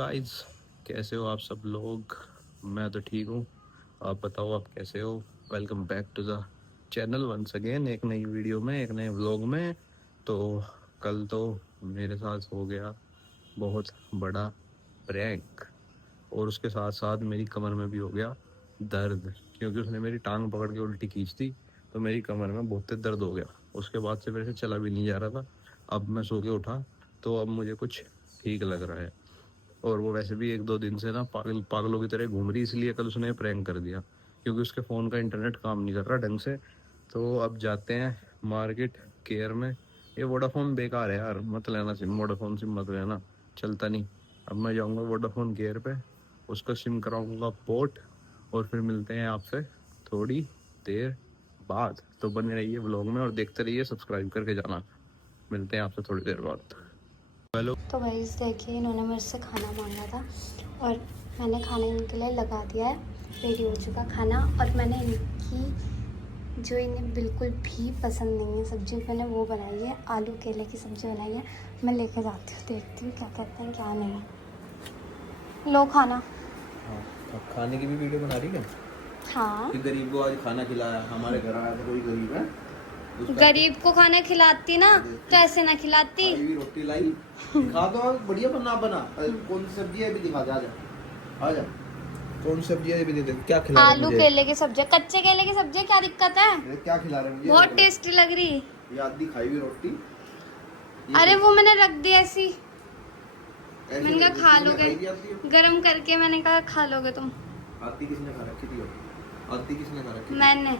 Guys, कैसे हो आप सब लोग। मैं तो ठीक हूँ। आप बताओ आप कैसे हो। Welcome back to the channel once again, एक नई वीडियो में, एक नए व्लॉग में। तो कल तो मेरे साथ हो गया बहुत बड़ा प्रैंक, और उसके साथ साथ मेरी कमर में भी हो गया दर्द, क्योंकि उसने मेरी टांग पकड़ के उल्टी खींच दी। तो मेरी कमर में बहुत तेज दर्द हो गया। उसके बाद से मेरे से चला भी नहीं जा रहा था। अब मैं सो के उठा तो अब मुझे कुछ ठीक लग रहा है। और वो वैसे भी एक दो दिन से ना पागलों की तरह घूम रही, इसलिए कल उसने प्रैंक कर दिया, क्योंकि उसके फ़ोन का इंटरनेट काम नहीं कर रहा ढंग से। तो अब जाते हैं मार्केट केयर में। ये वोडाफोन बेकार है यार, मत लेना सिम, वोडाफोन सिम मत लेना, चलता नहीं। अब मैं जाऊंगा वोडाफोन केयर पे, उसका सिम कराऊंगा पोर्ट, और फिर मिलते हैं आपसे थोड़ी देर बाद। तो बने रहिए व्लॉग में और देखते रहिए, सब्सक्राइब करके जाना। मिलते हैं आपसे थोड़ी देर बाद। हेलो। तो गाइस देखिए, इन्होंने मेरे से खाना मांगा था और मैंने खाना इनके लिए लगा दिया है। रेडी हो चुका खाना। और मैंने इनकी जो इन्हें बिल्कुल भी पसंद नहीं है सब्ज़ी, मैंने वो बनाई है, आलू केले की सब्ज़ी बनाई है। मैं लेके जाती हूँ, देखती हूँ क्या कहते हैं क्या नहीं। लो खाना। हाँ, अब खाने की भी वीडियो बना रही है। हाँ, कि गरीब को आज खाना खिलाया, हमारे घर आया था कोई गरीब है, गरीब को खाना खिलाती ना तो ऐसे ना खिलाती। खाई हुई रोटी लाई, खा तो बढ़िया बना बना। कौन सी सब्जी है अभी दिखा दे, आ जा। कौन सी सब्जी है अभी दे, क्या खिला रहे आलू मुझे। केले की सब्जी, कच्चे केले की सब्जी, क्या दिक्कत है? क्या खिला रहे मुझे, बहुत टेस्टी लग रही। ये आधी खाई हुई रोटी। अरे वो मैंने रख दी ऐसी, ऐसे मैंने कहा खा लोगे, खाई थी आधी। गरम करके मैंने कहा खा लोगे तुम। आधी किसने खा रखी थी, आधी किसने खा रखी थी? मैंने।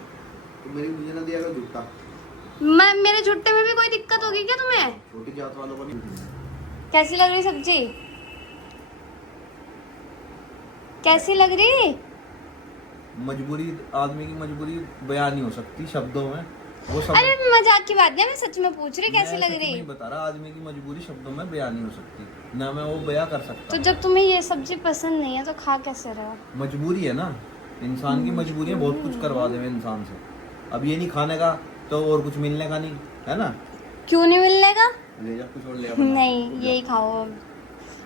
तो मेरी मुझे ना दिया झूठा। मैं, मेरे झुट्टे में भी कोई दिक्कत होगी क्या तुम्हें? छोटी जात वालों को नहीं। कैसी लग रही सब्जी, कैसी लग रही? मजबूरी, आदमी की मजबूरी बयान नहीं हो सकती शब्दों में। वो सब अरे मजाक की बात नहीं, मैं सच में पूछ रही कैसी लग रही। नहीं बता रहा, आदमी की मजबूरी शब्दों में बयान नहीं हो सकती, ना मैं वो बयां कर सकता। तो जब तुम्हें ये सब्जी पसंद नहीं है तो खा कैसे रहे हो? मजबूरी है ना, इंसान की मजबूरी है, बहुत कुछ करवा दे इंसान से। अब ये नहीं खाने का तो और कुछ मिलने का नहीं है ना। क्यों नहीं मिलने का? ले जा कुछ और ले आ। नहीं, यही खाओ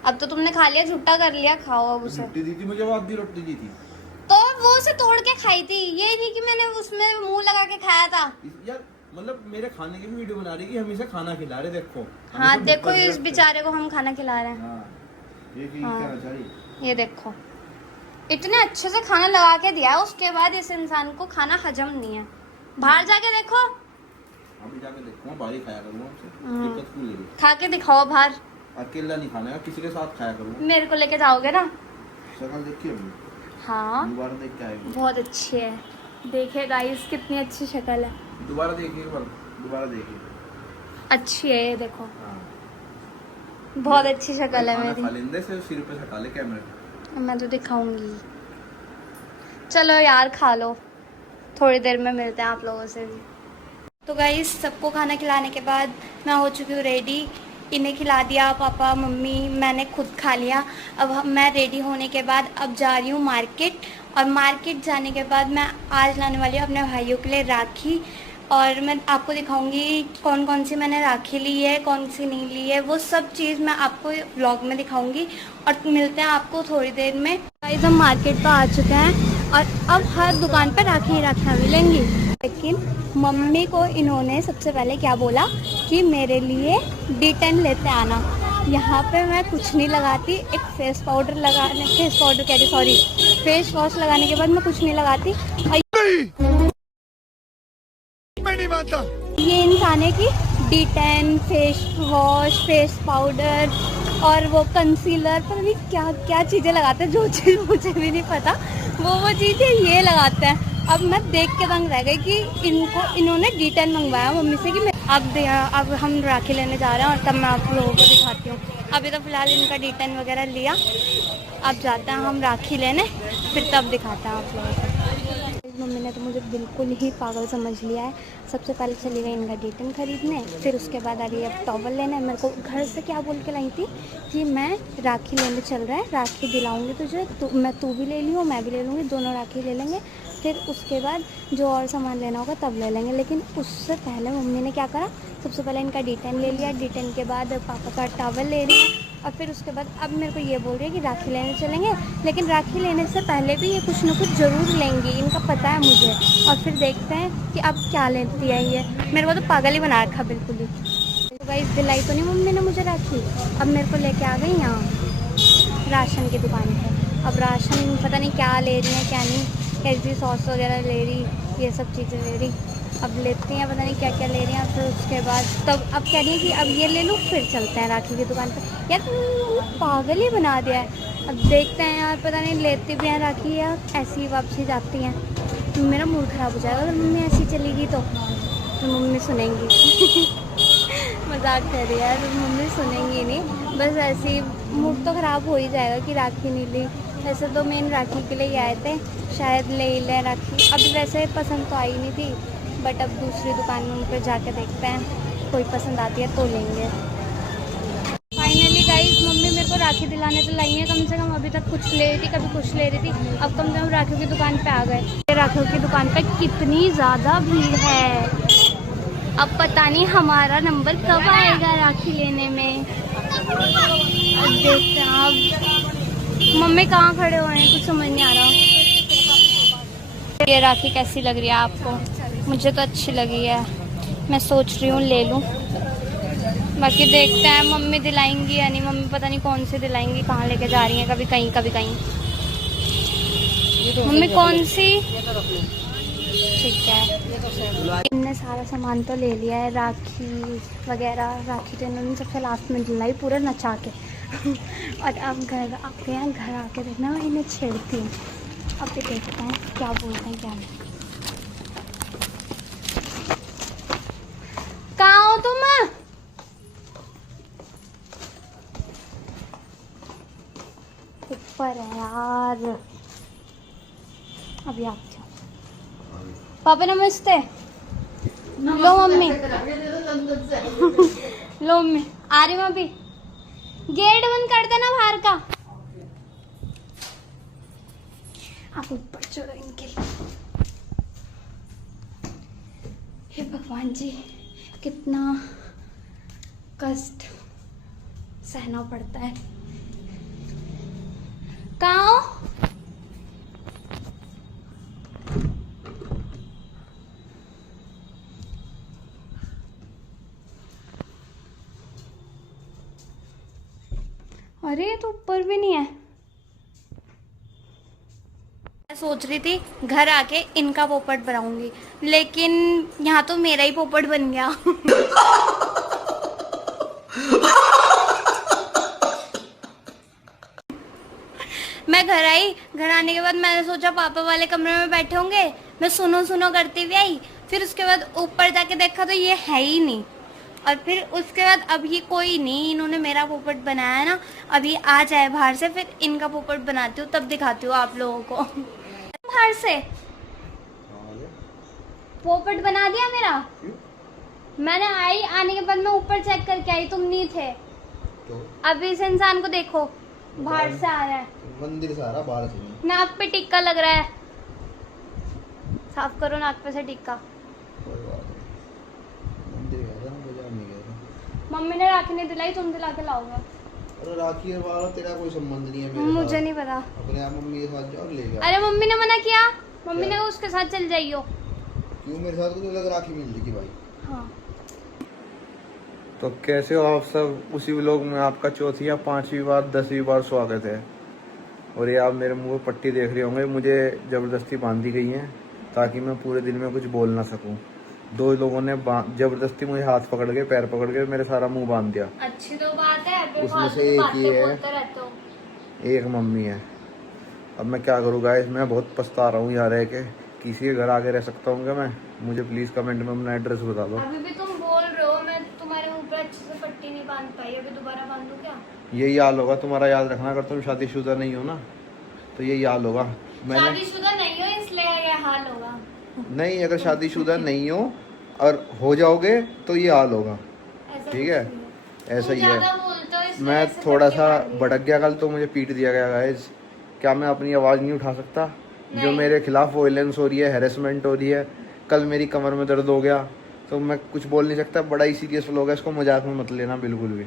अब तो तुमने खा लिया, झुट्टा कर लिया, खाओ अब उसे। रोटी दी थी मुझे, वो आधी रोटी दी थी। तो वो उसे तोड़ के खाई थी, ये नहीं कि मैंने उसमें मुंह लगा के खाया था। यार मतलब मेरे खाने की भी वीडियो बना रही कि हम इसे खाना खिला रहे, देखो। हाँ देखो, इस बेचारे को हम खाना खिला रहे हैं। हाँ, ये हाँ, ये देखो, इतने अच्छे से खाना लगा के दिया है, उसके बाद इस इंसान को खाना हजम नहीं है। बाहर जाके देखो। अभी जाके देखूंगा, बाहर ही खाया करूंगा हमसे, दिक्कत क्यों ले रही? खा के दिखाओ बाहर। अकेला नहीं खाना है, किसी के साथ खाया करूंगा। मेरे को लेके जाओगे ना? शक्ल देखी अभी? हाँ, दोबारा देख के आएगा। बहुत अच्छी है। देखिए गाइस, कितनी अच्छी शक्ल है। दोबारा देखिए, दोबारा देखिए। अच्छी है ये देखो। हाँ, बहुत अच्छी शक्ल है मेरी। खा लेंदे से सिर पे हटा ले कैमरे। मैं तो दिखाऊंगी। चलो यार खा लो, थोड़ी देर में मिलते हैं आप लोगों से भी। तो गाइस, सबको खाना खिलाने के बाद मैं हो चुकी हूँ रेडी। इन्हें खिला दिया, पापा मम्मी, मैंने खुद खा लिया। अब मैं रेडी होने के बाद अब जा रही हूँ मार्केट। और मार्केट जाने के बाद मैं आज लाने वाली हूँ अपने भाइयों के लिए राखी। और मैं आपको दिखाऊंगी कौन कौन सी मैंने राखी ली है, कौन सी नहीं ली है, वो सब चीज़ मैं आपको व्लॉग में दिखाऊंगी। और मिलते हैं आपको थोड़ी देर में। गाइस, हम मार्केट पर आ चुके हैं और अब हर दुकान पर राखियाँ मिलेंगी। लेकिन मम्मी को इन्होंने सबसे पहले क्या बोला कि मेरे लिए D10 लेते आना। यहाँ पे मैं कुछ नहीं लगाती, एक फेस पाउडर फेस वॉश लगाने के बाद मैं कुछ नहीं लगाती। और मैं नहीं मानता। ये इंसान है कि D10, face wash, face powder और वो कंसीलर, पर भी क्या क्या चीज़ें लगाते हैं, जो चीज़ मुझे भी नहीं पता, वो चीज़ें ये लगाते हैं। अब मैं देख के दंग रह गई कि इन्होंने D10 मंगवाया मम्मी से कि अब हम राखी लेने जा रहे हैं, और तब मैं आप लोगों को दिखाती हूँ। अभी तो फिलहाल इनका D10 वगैरह लिया, अब जाते हैं हम राखी लेने, फिर तब दिखाते हैं आप लोगों को। मम्मी ने तो मुझे बिल्कुल ही पागल समझ लिया है। सबसे पहले चली गई इनका D10 खरीदने, फिर उसके बाद आ रही है अब टॉवल लेने। मेरे को घर से क्या बोल के लाई थी कि मैं राखी लेने चल रहा है, राखी दिलाऊंगी तुझे, तू भी ले लियो, मैं भी ले लूँगी, दोनों राखी ले लेंगे, फिर उसके बाद जो और सामान लेना होगा तब ले लेंगे। लेकिन उससे पहले मम्मी ने क्या करा, सबसे पहले इनका D10 ले लिया, D10 के बाद पापा का टॉवल ले लिया, और फिर उसके बाद अब मेरे को ये बोल रही है कि राखी लेने चलेंगे, लेकिन राखी लेने से पहले भी ये कुछ ना कुछ ज़रूर लेंगी, इनका पता है मुझे। और फिर देखते हैं कि अब क्या लेती है ये। मेरे को तो पागल ही बना रखा बिल्कुल ही। तो गाइस दिलाई तो नहीं मम्मी ने मुझे राखी, अब मेरे को लेके आ गई यहाँ राशन की दुकान पर। अब राशन पता नहीं क्या ले रही है क्या नहीं, कैसी सॉस वगैरह ले रही, ये सब चीज़ें ले रही। अब लेती हैं, पता नहीं क्या क्या ले रही हैं। फिर उसके बाद तब अब कह रही है कि अब ये ले लूँ, फिर चलते हैं राखी की दुकान पर। यार पागल ही बना दिया है। अब देखते हैं यार, पता नहीं लेती भी हैं राखी या ऐसी ही वापसी जाती हैं। मेरा मूड ख़राब हो जाएगा अगर मम्मी ऐसी चलेगी तो मम्मी सुनेंगी। मजाक कर रही है यार, मम्मी सुनेंगी नहीं, बस ऐसे ही मूड तो ख़राब हो ही जाएगा कि राखी नहीं ली। वैसे तो मेन राखी के लिए ही आए थे, शायद ले ही लें राखी। अब वैसे पसंद तो आई नहीं थी, बट अब दूसरी दुकान में उन पर जाके देखते हैं, कोई पसंद आती है तो लेंगे। फाइनली गाइस मम्मी मेरे को राखी दिलाने तो लाई है कम से कम। अभी तक कुछ ले रही थी, कभी कुछ ले रही थी, अब कम से कम राखी की दुकान पे आ गए। राखी की दुकान पे कितनी ज़्यादा भीड़ है, अब पता नहीं हमारा नंबर कब आएगा राखी लेने में। अब देखते हैं। अब मम्मी कहाँ खड़े हुए हैं कुछ समझ नहीं आ रहा। ये राखी कैसी लग रही है आपको? मुझे तो अच्छी लगी है, मैं सोच रही हूँ ले लूँ। बाकी देखते हैं मम्मी दिलाएंगी या नहीं। मम्मी पता नहीं कौन सी दिलाएंगी, कहाँ लेके जा रही हैं, कभी कहीं कभी कहीं। मम्मी कौन सी? ठीक है, इनने सारा सामान तो ले लिया है, राखी वगैरह। राखी तो इन्होंने सबसे लास्ट में दिलाई पूरा नचा के। और अब घर आ गए हैं, घर आके देखना मैं इन्हें छेड़ती हूँ। अब भी देखते हैं क्या बोलते हैं क्या नहीं। कहाँ हो तुम? ऊपर है यार, अभी आप जाओ। पापा नमस्ते। लो मम्मी। लो मम्मी आ रही हूँ अभी। गेट बंद कर देना बाहर का। आप ऊपर चढ़ो इनके लिए। हे भगवान जी, कितना कष्ट सहना पड़ता है। कहाँ हो? अरे ये तो ऊपर भी नहीं है। मैं सोच रही थी घर आके इनका पोपट बनाऊंगी, लेकिन यहाँ तो मेरा ही पोपट बन गया। मैं घर आई, घर आने के बाद मैंने सोचा पापा वाले कमरे में बैठे होंगे, मैं सुनो सुनो करती हुई आई। फिर उसके बाद ऊपर जाके देखा तो ये है ही नहीं। और फिर उसके बाद अभी कोई नहीं, इन्होंने मेरा पोपट बनाया है ना, अभी आ जाए बाहर से फिर इनका पोपट बनाती हूँ, तब दिखाती हूँ आप लोगों को। बाहर से पोपट बना दिया मेरा। मैंने आई, आने के बाद मैं ऊपर चेक करके आई, तुम नहीं थे। तो? अभी इस इंसान को देखो, बाहर से आ रहा है, मंदिर से आ रहा, बाहर से नहीं। नाक पे टिक्का लग रहा है, साफ करो नाक पे से टिक्का। मम्मी ने राखी नहीं दिलाई, तुम दिला के लाओगे। अरे राखी और वाला तेरा कोई संबंध नहीं है मेरे मुझे साथ। नहीं पता। अपने आप मम्मी के साथ जाओ ले गया। अरे मम्मी ने मना किया, मम्मी ने कहा उसके साथ चल जाइयो। क्यों मेरे साथ तो लग राखी मिल जाएगी भाई। हाँ। तो कैसे हो आप सब? उसी व्लॉग में आपका चौथी या पांचवी बार 10वीं बार स्वागत है। और ये आप मेरे मुंह पर पट्टी देख रहे होंगे, मुझे ज़बरदस्ती बांधी गई है ताकि मैं पूरे दिन में कुछ बोल ना सकूं। दो लोगों ने जबरदस्ती मुझे हाथ पकड़ के पैर पकड़ के मेरे सारा मुंह बांध दिया। अच्छी तो बात है, उसमें से एक ही है, एक मम्मी है। अब मैं क्या करूँ गाइस, मैं बहुत पछता रहा हूँ यहाँ रह के। किसी के घर आके रह सकता हूँ क्या मैं? मुझे प्लीज़ कमेंट में अपना एड्रेस बता दो। अभी भी तुम बोल रहे हो मैं तुम्हारे मुंह पे अच्छे से पट्टी नहीं बांध पाई, अभी दोबारा बांधू क्या? यही हाल होगा तुम्हारा, याद रखना। अगर तुम शादीशुदा नहीं हो ना तो यही हाल होगा। मैंने शादीशुदा नहीं हो इसलिए ये हाल होगा। नहीं, अगर शादीशुदा नहीं हो और हो जाओगे तो ये हाल होगा, ठीक है? ऐसा ही है। मैं थोड़ा सा भड़क गया कल, तो मुझे पीट दिया गया गाइस। क्या मैं अपनी आवाज़ नहीं उठा सकता? जो मेरे खिलाफ वायलेंस हो रही है, हैरेसमेंट हो रही है, कल मेरी कमर में दर्द हो गया तो मैं कुछ बोल नहीं सकता। बड़ा ही सीरियस व्लॉग है, इसको मजाक में मत लेना बिल्कुल भी।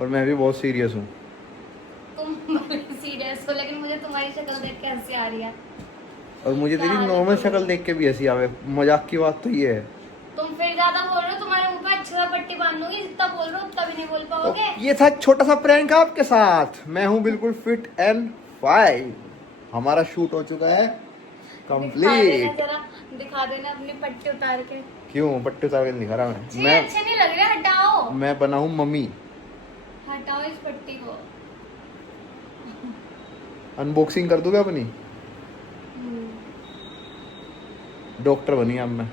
और मैं भी बहुत सीरियस हूँ। तुम सीरियस हो, लेकिन मुझे तुम्हारी शक्ल देख के हंसी आ रही है। और मुझे तेरी क्या हाल है नॉर्मल तुम्हारी? शक्ल देख के भी हंसी आवे। मजाक की बात तो ये है। तुम फिर ज्यादा बोल रहे हो, तुम्हारे मुंह पे अच्छा सा पट्टी बांध दूंगी, जितना बोल रहे हो उतना भी नहीं बोल पाओगे। ये था छोटा सा प्रैंक आपके साथ। मैं हूँ बिल्कुल फिट एंड फाइन। हमारा शूट हो चुका है कंप्लीट। दिखा देना अपनी पट्टी उतार के। क्यों पट्टे उतार के नहीं दिखा रहा छी, मैं? अच्छे नहीं लग रहे, हटाओ। मैं बना हूँ मम्मी। हटाओ इस पट्टी को। अनबॉक्सिंग कर दूंगा अपनी। डॉक्टर बनी अब मैं।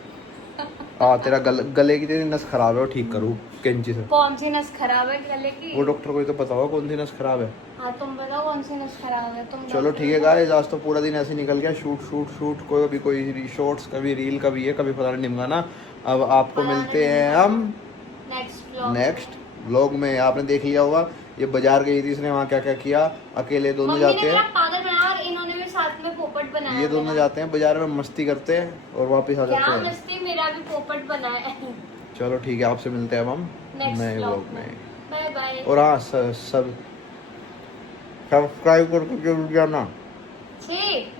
तेरा गले की तेरी नस खराब है, वो ठीक करूँ कैंची से। कौन सी नस खराब है गले की? वो डॉक्टर को ही तो पता होगा कौन सी नस खराब है। हाँ तुम बताओ कौन सी नस खराब है, तुम चलो ठीक है गाइस, आज तो पूरा दिन ऐसे निकल गया। शूट शूट शूट, कोई शॉर्ट्स, कभी रील, कभी ये, कभी पता नहीं निमगाना। अब आपको मिलते हैं हम नेक्स्ट व्लॉग में। आपने देख लिया होगा, ये बाजार गई थी, इसने वहाँ क्या क्या किया। अकेले दोनों जाते हैं, पागल बनाया, और इन्होंने भी साथ में पोपट बनाया। ये दोनों जाते हैं बाजार में, मस्ती करते हैं और वापस आ जाते क्या हैं। मस्ती, मेरा भी पोपट बनाया है। चलो ठीक है, आपसे मिलते हैं अब हम Next नए vlog व्लॉग में। Bye bye. और हाँ, सब सब्सक्राइब करके जरूर जाना। ठीक।